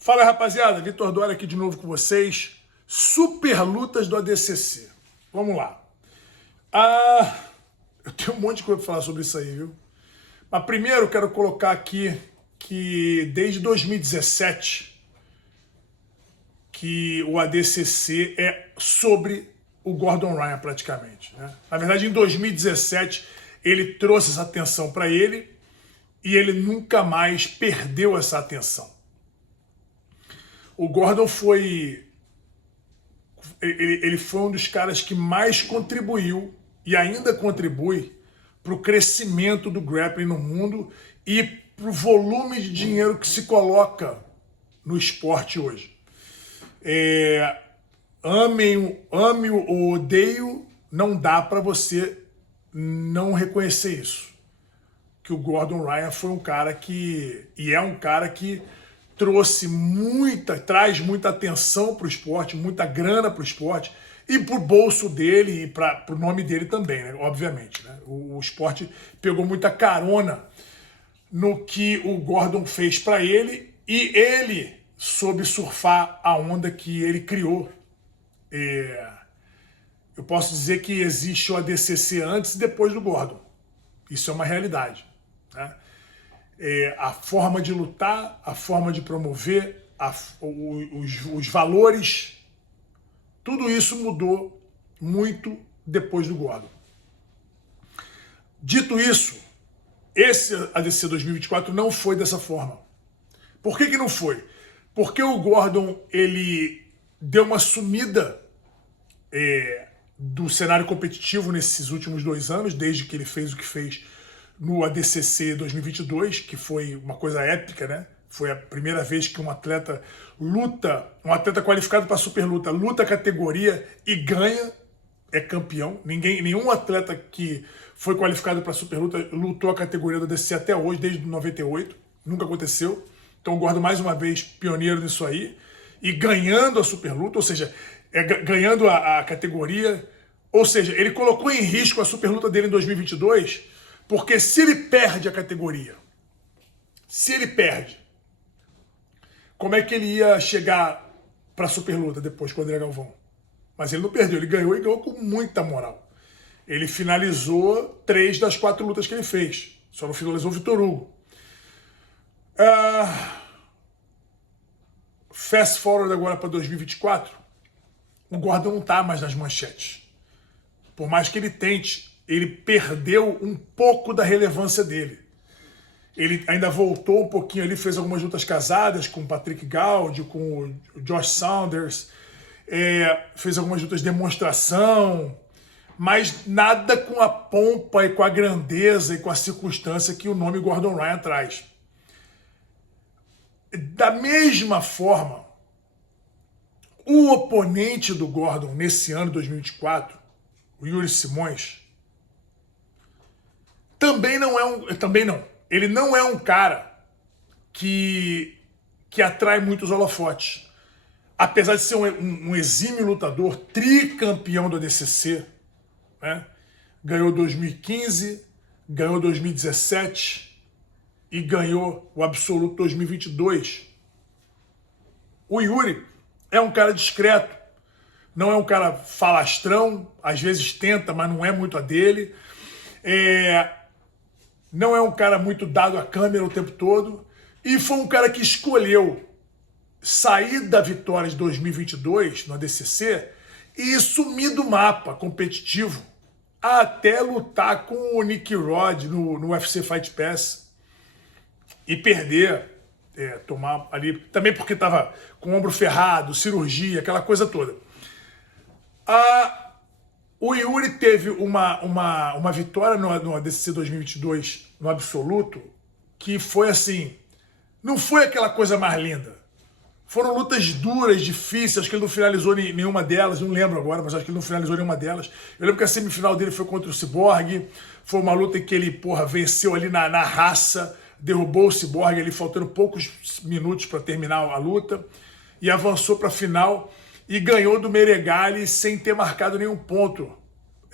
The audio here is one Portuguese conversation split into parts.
Fala, rapaziada, Vitor Dória aqui de novo com vocês. Super lutas do ADCC. Vamos lá. Eu tenho um monte de coisa para falar sobre isso aí, viu? Mas primeiro eu quero colocar aqui que desde 2017 que o ADCC é sobre o Gordon Ryan praticamente, né? Na verdade, em 2017 ele trouxe essa atenção para ele e ele nunca mais perdeu essa atenção. O Gordon foi um dos caras que mais contribuiu e ainda contribui para o crescimento do grappling no mundo e para o volume de dinheiro que se coloca no esporte hoje. Ame ou odeio, não dá para você não reconhecer isso. Que o Gordon Ryan foi um cara que, e é um cara que traz muita atenção para o esporte, muita grana para o esporte e para o bolso dele e para o nome dele também, né? Obviamente. Né? O esporte pegou muita carona no que o Gordon fez para ele e ele soube surfar a onda que ele criou. Eu posso dizer que existe o ADCC antes e depois do Gordon. Isso é uma realidade. Né? A forma de lutar, a forma de promover, os valores, tudo isso mudou muito depois do Gordon. Dito isso, esse ADCC 2024 não foi dessa forma. Por que não foi? Porque o Gordon ele deu uma sumida do cenário competitivo nesses últimos 2 anos, desde que ele fez o que fez no ADCC 2022, que foi uma coisa épica, né? Foi a primeira vez que um atleta qualificado para superluta, luta a categoria e ganha, é campeão. Nenhum atleta que foi qualificado para superluta lutou a categoria do ADCC até hoje, desde 98, nunca aconteceu. Então o Gordon, mais uma vez, pioneiro nisso aí, e ganhando a superluta, ou seja, ganhando a categoria, ou seja, ele colocou em risco a superluta dele em 2022, porque se ele perde a categoria, como é que ele ia chegar para a superluta depois com o André Galvão? Mas ele não perdeu, ele ganhou e ganhou com muita moral. Ele finalizou 3 das 4 lutas que ele fez, só não finalizou o Vitor Hugo. Fast forward agora para 2024, o Gordon não está mais nas manchetes. Por mais que ele tente, ele perdeu um pouco da relevância dele. Ele ainda voltou um pouquinho ali, fez algumas lutas casadas com o Patrick Gaudio, com o Josh Saunders, fez algumas lutas de demonstração, mas nada com a pompa e com a grandeza e com a circunstância que o nome Gordon Ryan traz. Da mesma forma, o oponente do Gordon nesse ano 2024, o Yuri Simões, ele não é um cara que atrai muitos holofotes. Apesar de ser um exímio lutador, tricampeão do ADCC, né? Ganhou 2015, ganhou 2017 e ganhou o Absoluto 2022. O Yuri é um cara discreto, não é um cara falastrão, às vezes tenta, mas não é muito a dele. Não é um cara muito dado à câmera o tempo todo. E foi um cara que escolheu sair da vitória de 2022 no ADCC e sumir do mapa competitivo até lutar com o Nick Rod no UFC Fight Pass e perder, tomar ali, também porque estava com o ombro ferrado, cirurgia, aquela coisa toda. O Yuri teve uma vitória no ADCC 2022 no Absoluto que foi assim, não foi aquela coisa mais linda. Foram lutas duras, difíceis, acho que ele não finalizou nenhuma delas, não lembro agora, mas acho que ele não finalizou nenhuma delas. Eu lembro que a semifinal dele foi contra o Cyborg, foi uma luta em que ele, venceu ali na raça, derrubou o Cyborg ali faltando poucos minutos para terminar a luta e avançou para a final e ganhou do Meregali sem ter marcado nenhum ponto.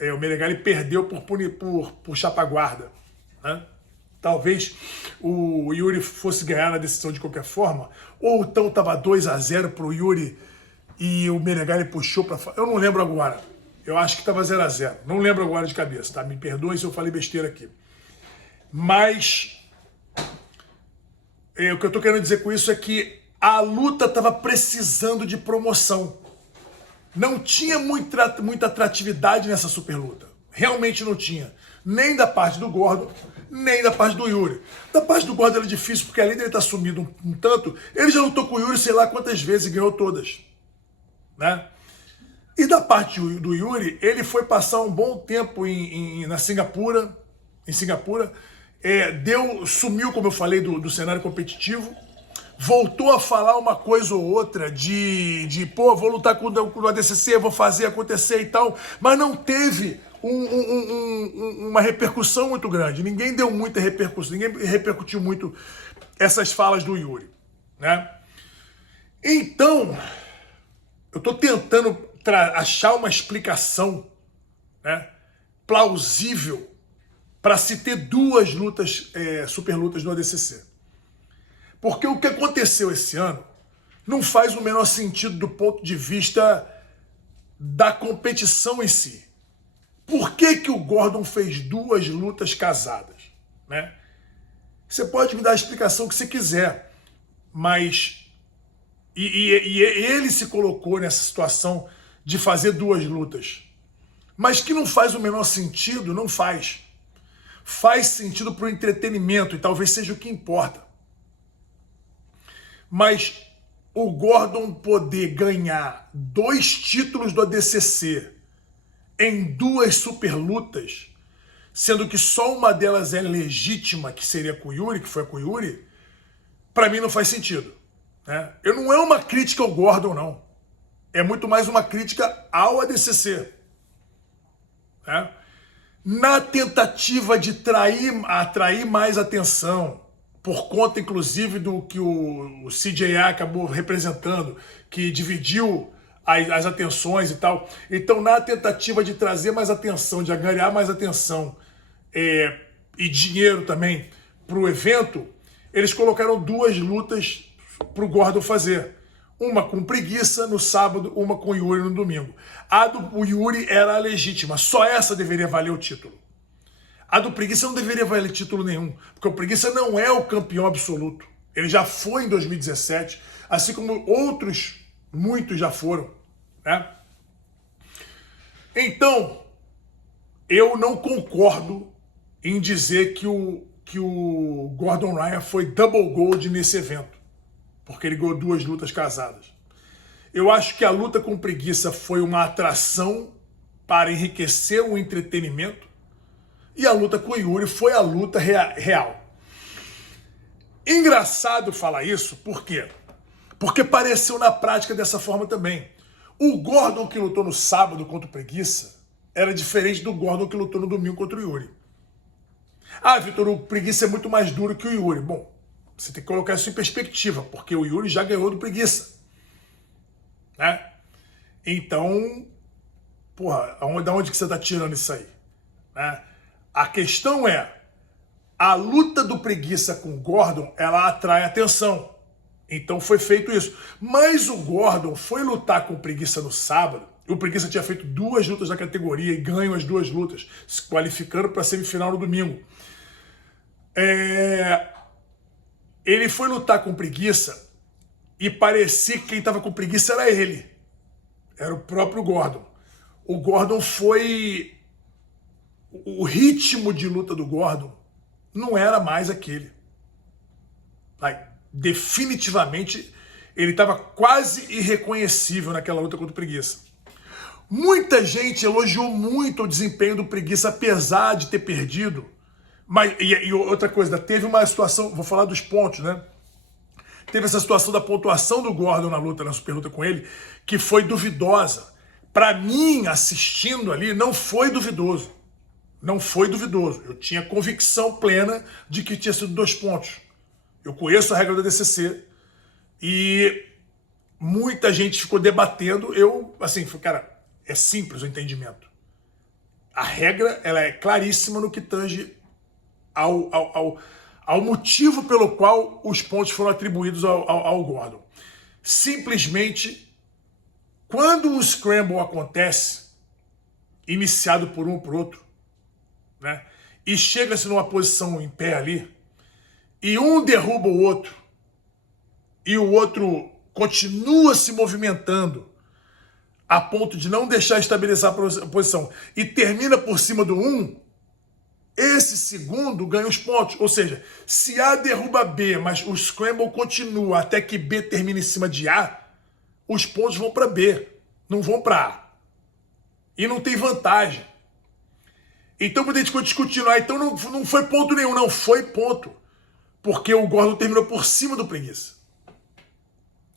O Meregali perdeu por chapa-guarda. Né? talvez o Yuri fosse ganhar na decisão de qualquer forma, ou então estava 2-0 pro Yuri e o Menegali puxou para... Eu não lembro agora. Eu acho que estava 0-0. Não lembro agora de cabeça, tá? Me perdoem se eu falei besteira aqui. Mas o que eu tô querendo dizer com isso é que a luta estava precisando de promoção. Não tinha muita atratividade nessa super luta. Realmente não tinha. Nem da parte do Gordon, nem da parte do Yuri. Da parte do Gordon era difícil, porque além dele estar sumido um tanto, ele já lutou com o Yuri sei lá quantas vezes e ganhou todas. Né? E da parte do Yuri, ele foi passar um bom tempo na Singapura, sumiu, como eu falei, do cenário competitivo, voltou a falar uma coisa ou outra pô, vou lutar com o ADCC, vou fazer acontecer e tal, mas não teve uma repercussão muito grande. Ninguém deu muita repercussão, ninguém repercutiu muito essas falas do Yuri, né? Então, eu tô tentando achar uma explicação, né, plausível para se ter duas lutas, super lutas no ADCC. Porque o que aconteceu esse ano não faz o menor sentido do ponto de vista da competição em si. Por que o Gordon fez duas lutas casadas? Né? Você pode me dar a explicação que você quiser, mas... E ele se colocou nessa situação de fazer duas lutas. Mas que não faz o menor sentido, não faz. Faz sentido para o entretenimento e talvez seja o que importa. Mas o Gordon poder ganhar 2 títulos do ADCC em 2 super lutas, sendo que só uma delas é legítima, que seria com o Yuri, que foi com o Yuri, para mim não faz sentido. Né? Eu não é uma crítica ao Gordon, não. É muito mais uma crítica ao ADCC. Né? Na tentativa de atrair mais atenção, por conta, inclusive, do que o CJA acabou representando, que dividiu as atenções e tal. Então, na tentativa de trazer mais atenção, de ganhar mais atenção e dinheiro também para o evento, eles colocaram 2 lutas para o Gordon fazer. Uma com Preguiça no sábado, uma com o Yuri no domingo. A do Yuri era a legítima, só essa deveria valer o título. A do Preguiça não deveria valer título nenhum, porque o Preguiça não é o campeão absoluto. Ele já foi em 2017, assim como outros, muitos já foram. Né? Então, eu não concordo em dizer que o Gordon Ryan foi double gold nesse evento, porque ele ganhou 2 lutas casadas. Eu acho que a luta com Preguiça foi uma atração para enriquecer o entretenimento, e a luta com o Yuri foi a luta real. Engraçado falar isso, por quê? Porque pareceu na prática dessa forma também. O Gordon que lutou no sábado contra o Preguiça era diferente do Gordon que lutou no domingo contra o Yuri. Ah, Vitor, o Preguiça é muito mais duro que o Yuri. Bom, você tem que colocar isso em perspectiva, porque o Yuri já ganhou do Preguiça. Né? Então, porra, da onde que você está tirando isso aí? Né? A questão é, a luta do Preguiça com o Gordon, ela atrai atenção. Então foi feito isso. Mas o Gordon foi lutar com o Preguiça no sábado, e o Preguiça tinha feito 2 lutas na categoria e ganhou as 2 lutas, se qualificando para a semifinal no domingo. Ele foi lutar com o Preguiça e parecia que quem estava com preguiça era ele. Era o próprio Gordon. O Gordon foi... O ritmo de luta do Gordon não era mais aquele. Definitivamente, ele estava quase irreconhecível naquela luta contra o Preguiça. Muita gente elogiou muito o desempenho do Preguiça, apesar de ter perdido. Mas, e outra coisa, teve uma situação, vou falar dos pontos, né? Teve essa situação da pontuação do Gordon na luta, na super luta com ele, que foi duvidosa. Para mim, assistindo ali, não foi duvidoso. Não foi duvidoso. Eu tinha convicção plena de que tinha sido 2 pontos. Eu conheço a regra do ADCC e muita gente ficou debatendo. Eu, assim, cara, é simples o entendimento. A regra, ela é claríssima no que tange ao motivo pelo qual os pontos foram atribuídos ao Gordon. Simplesmente, quando o scramble acontece, iniciado por um ou por outro, né, e chega-se numa posição em pé ali, e um derruba o outro, e o outro continua se movimentando a ponto de não deixar estabilizar a posição e termina por cima do 1, esse segundo ganha os pontos. Ou seja, se A derruba B, mas o scramble continua até que B termine em cima de A, os pontos vão para B, não vão para A. E não tem vantagem. Então, quando a gente ficou discutindo, então não foi ponto nenhum, não foi ponto. Porque o Gordon terminou por cima do Preguiça.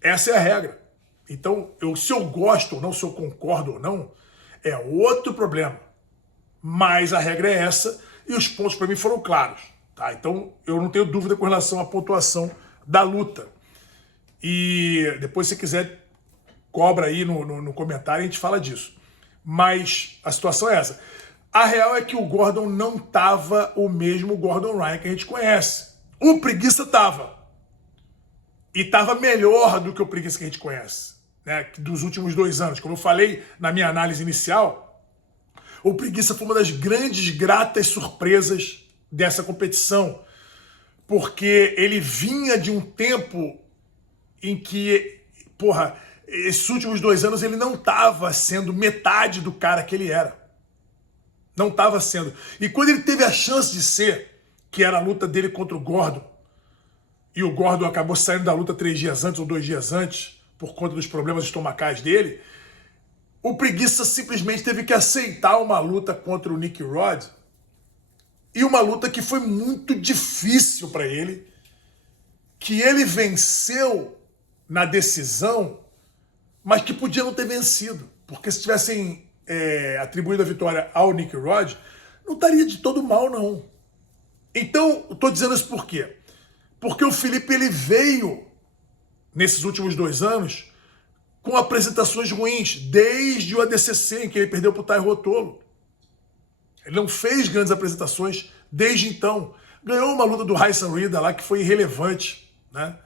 Essa é a regra. Então, se eu gosto ou não, se eu concordo ou não, é outro problema. Mas a regra é essa e os pontos para mim foram claros. Tá? Então, eu não tenho dúvida com relação à pontuação da luta. E depois, se quiser, cobra aí no comentário e a gente fala disso. Mas a situação é essa. A real é que o Gordon não estava o mesmo Gordon Ryan que a gente conhece. O Preguiça estava. E estava melhor do que o Preguiça que a gente conhece, né, dos últimos 2 anos. Como eu falei na minha análise inicial, o Preguiça foi uma das grandes, gratas surpresas dessa competição. Porque ele vinha de um tempo em que, esses últimos 2 anos ele não estava sendo metade do cara que ele era. Não estava sendo. E quando ele teve a chance de ser, que era a luta dele contra o Gordon, e o Gordon acabou saindo da luta 3 dias antes ou 2 dias antes, por conta dos problemas estomacais dele, o Preguiça simplesmente teve que aceitar uma luta contra o Nick Rod, e uma luta que foi muito difícil para ele, que ele venceu na decisão, mas que podia não ter vencido, porque se tivessem atribuído a vitória ao Nick Rod, não estaria de todo mal, não. Então, eu estou dizendo isso por quê? Porque o Felipe ele veio, nesses últimos 2 anos, com apresentações ruins, desde o ADCC, em que ele perdeu para o Tai Ruotolo. Ele não fez grandes apresentações desde então. Ganhou uma luta do Rayson Rida lá que foi irrelevante, né?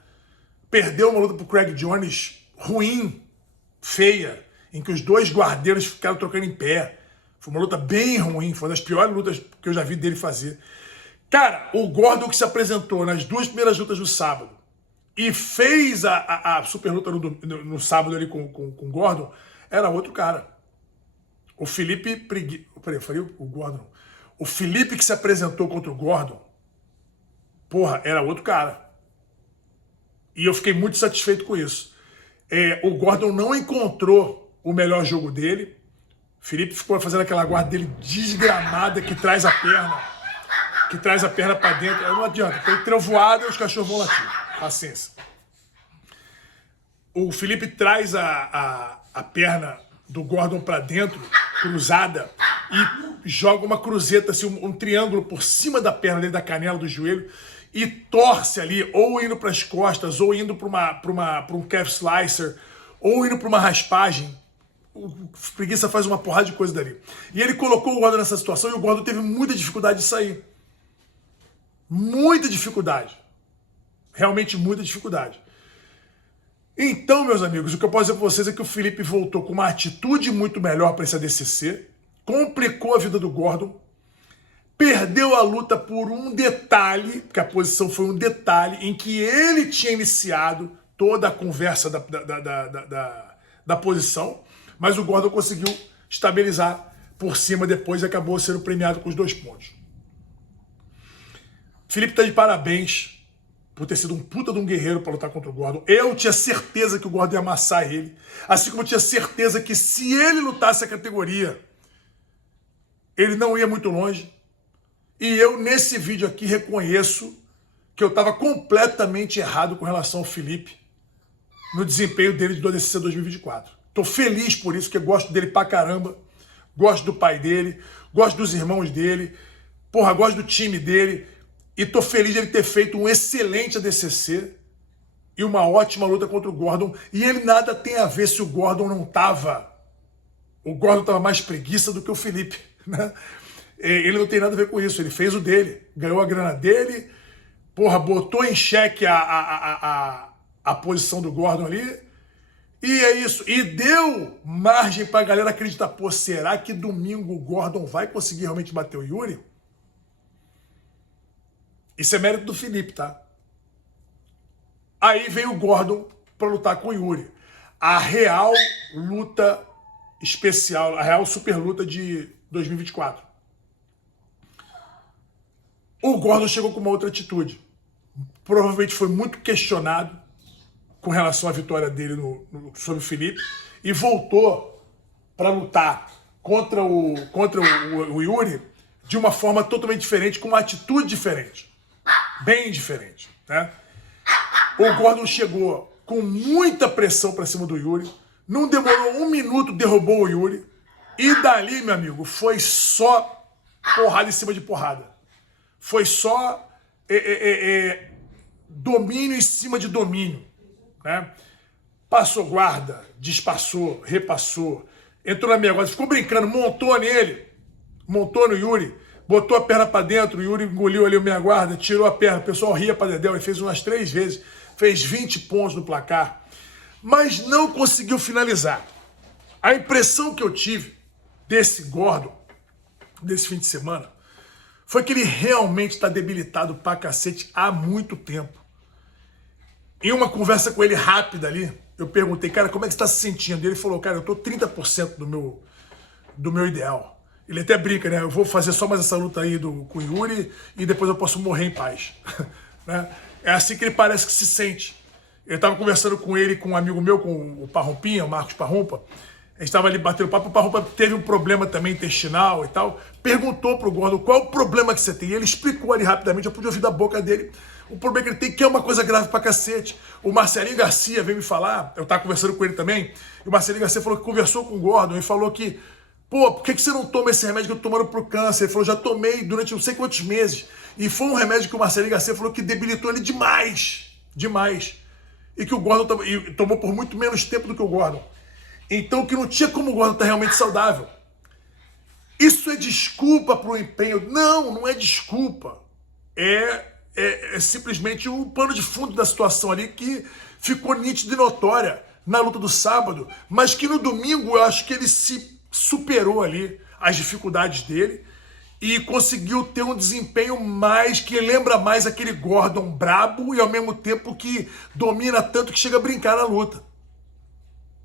Perdeu uma luta para o Craig Jones ruim, feia, em que os 2 guardeiros ficaram trocando em pé. Foi uma luta bem ruim, foi uma das piores lutas que eu já vi dele fazer. Cara, o Gordon que se apresentou nas 2 primeiras lutas do sábado e fez a super luta no sábado ali com o Gordon, era outro cara. O Felipe Peraí, eu falei o Gordon. O Felipe que se apresentou contra o Gordon, era outro cara. E eu fiquei muito satisfeito com isso. O Gordon não encontrou o melhor jogo dele. O Felipe ficou fazendo aquela guarda dele desgramada que traz a perna para dentro. Não adianta, tem trovoada e os cachorros vão latir. Paciência. O Felipe traz a perna do Gordon para dentro, cruzada, e joga uma cruzeta, assim, um triângulo por cima da perna dele, da canela, do joelho, e torce ali, ou indo para as costas, ou indo para um calf slicer, ou indo para uma raspagem. O Preguiça faz uma porrada de coisa dali. E ele colocou o Gordon nessa situação e o Gordon teve muita dificuldade de sair. Muita dificuldade. Realmente muita dificuldade. Então, meus amigos, o que eu posso dizer para vocês é que o Felipe voltou com uma atitude muito melhor para esse ADCC, complicou a vida do Gordon, perdeu a luta por um detalhe, porque a posição foi um detalhe, em que ele tinha iniciado toda a conversa da posição, mas o Gordon conseguiu estabilizar por cima depois e acabou sendo premiado com os 2 pontos. Felipe tá de parabéns por ter sido um puta de um guerreiro para lutar contra o Gordon. Eu tinha certeza que o Gordon ia amassar ele, assim como eu tinha certeza que se ele lutasse a categoria, ele não ia muito longe. E eu, nesse vídeo aqui, reconheço que eu estava completamente errado com relação ao Felipe no desempenho dele do ADCC 2024. Tô feliz por isso, porque gosto dele pra caramba, gosto do pai dele, gosto dos irmãos dele, gosto do time dele, e tô feliz de ele ter feito um excelente ADCC e uma ótima luta contra o Gordon, e ele nada tem a ver se o Gordon não tava. O Gordon tava mais preguiça do que o Felipe, né? Ele não tem nada a ver com isso, ele fez o dele, ganhou a grana dele, porra, botou em xeque a posição do Gordon ali, e é isso. E deu margem pra galera acreditar, pô, será que domingo o Gordon vai conseguir realmente bater o Yuri? Isso é mérito do Felipe, tá? Aí veio o Gordon pra lutar com o Yuri. A real luta especial, a real super luta de 2024. O Gordon chegou com uma outra atitude. Provavelmente foi muito questionado com relação à vitória dele sobre o Felipe e voltou para lutar contra o Yuri de uma forma totalmente diferente, com uma atitude diferente. Bem diferente, né? O Gordon chegou com muita pressão para cima do Yuri, não demorou um minuto, derrubou o Yuri, e dali, meu amigo, foi só porrada em cima de porrada. Foi só domínio em cima de domínio, né? Passou guarda, despassou, repassou, entrou na meia guarda, ficou brincando, montou nele, montou no Yuri, botou a perna pra dentro, o Yuri engoliu ali o meia guarda, tirou a perna, o pessoal ria pra dedéu, ele fez umas 3 vezes, fez 20 pontos no placar, mas não conseguiu finalizar. A impressão que eu tive desse Gordon, desse fim de semana, foi que ele realmente está debilitado pra cacete há muito tempo. Em uma conversa com ele rápida ali, eu perguntei, cara, como é que você está se sentindo? E ele falou, cara, eu tô 30% do meu ideal. Ele até brinca, né? Eu vou fazer só mais essa luta aí com o Yuri e depois eu posso morrer em paz. Né? É assim que ele parece que se sente. Eu estava conversando com ele, com um amigo meu, com o Parrumpinha, o Marcos Parrumpa. A gente estava ali batendo papo, o Parrumpa teve um problema também intestinal e tal. Perguntou pro Gordon qual é o problema que você tem. E ele explicou ali rapidamente, eu pude ouvir da boca dele o problema que ele tem, que é uma coisa grave pra cacete. O Marcelinho Garcia veio me falar, eu estava conversando com ele também, e o Marcelinho Garcia falou que conversou com o Gordon e falou que, pô, por que você não toma esse remédio que eu tô tomando pro câncer? Ele falou, já tomei durante não sei quantos meses. E foi um remédio que o Marcelinho Garcia falou que debilitou ele demais. Demais. E que o Gordon tomou por muito menos tempo do que o Gordon. Então que não tinha como o Gordon estar realmente saudável. Isso é desculpa pro empenho? Não, não é desculpa. É simplesmente o pano de fundo da situação ali que ficou nítido e notória na luta do sábado, mas que no domingo eu acho que ele se superou ali as dificuldades dele e conseguiu ter um desempenho mais, que lembra mais aquele Gordon brabo e ao mesmo tempo que domina tanto que chega a brincar na luta.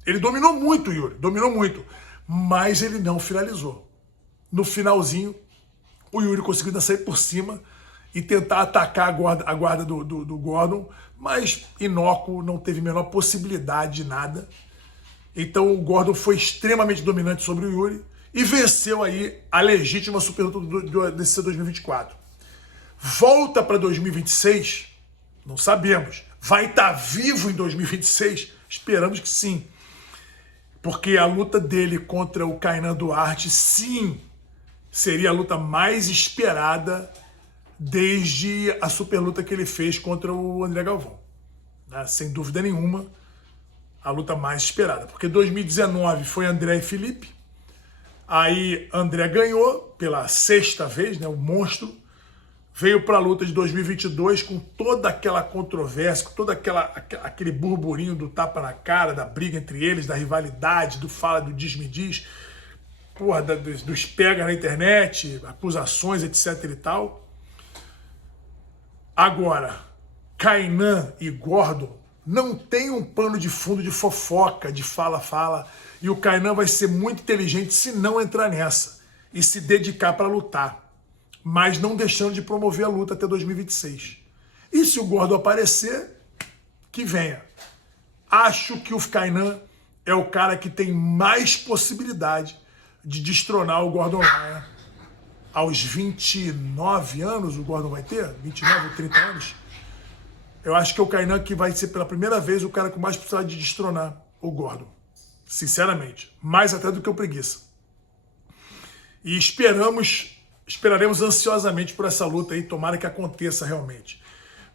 Ele dominou muito, Yuri, dominou muito, mas ele não finalizou. No finalzinho, o Yuri conseguiu ainda sair por cima e tentar atacar a guarda do Gordon, mas inócuo, não teve a menor possibilidade de nada. Então o Gordon foi extremamente dominante sobre o Yuri e venceu aí a legítima superluta desse 2024. Volta para 2026? Não sabemos. Vai estar vivo em 2026? Esperamos que sim. Porque a luta dele contra o Kainan Duarte, sim, seria a luta mais esperada desde a superluta que ele fez contra o André Galvão. Né? Sem dúvida nenhuma, a luta mais esperada. Porque 2019 foi André e Felipe. Aí André ganhou pela 6ª vez, né, o monstro. Veio para a luta de 2022 com toda aquela controvérsia, com todo aquele burburinho do tapa na cara, da briga entre eles, da rivalidade, do fala, do diz-me-diz, porra, dos pega na internet, acusações, etc e tal. Agora, Kainan e Gordon não tem um pano de fundo de fofoca, de fala-fala, e o Kainan vai ser muito inteligente se não entrar nessa e se dedicar para lutar, mas não deixando de promover a luta até 2026. E se o Gordon aparecer, que venha. Acho que o Kainan é o cara que tem mais possibilidade de destronar o Gordon Ryan. Aos 29 anos o Gordon vai ter? 29 ou 30 anos? Eu acho que é o Kainan que vai ser pela primeira vez o cara com mais possibilidade de destronar o Gordon. Sinceramente. Mais até do que o Preguiça. E esperaremos ansiosamente por essa luta aí, tomara que aconteça realmente.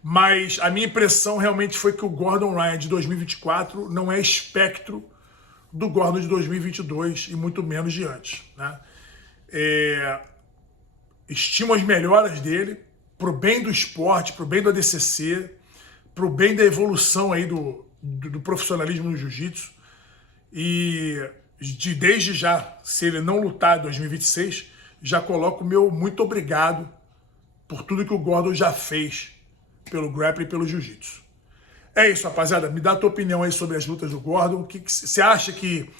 Mas a minha impressão realmente foi que o Gordon Ryan de 2024 não é espectro do Gordon de 2022 e muito menos de antes. Né? estimo as melhoras dele pro bem do esporte, pro bem do ADCC, pro bem da evolução aí do profissionalismo no jiu-jitsu. E desde já, se ele não lutar em 2026, já coloco o meu muito obrigado por tudo que o Gordon já fez pelo grappling e pelo jiu-jitsu. É isso, rapaziada. Me dá a tua opinião aí sobre as lutas do Gordon. O que você acha que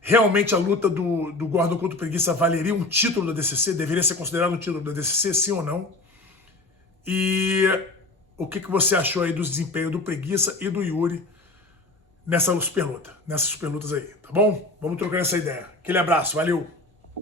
realmente a luta do Gordon contra o Preguiça valeria um título da ADCC? Deveria ser considerado um título da ADCC, sim ou não? E o que você achou aí do desempenho do Preguiça e do Yuri nessas super lutas aí, tá bom? Vamos trocar essa ideia. Aquele abraço, valeu!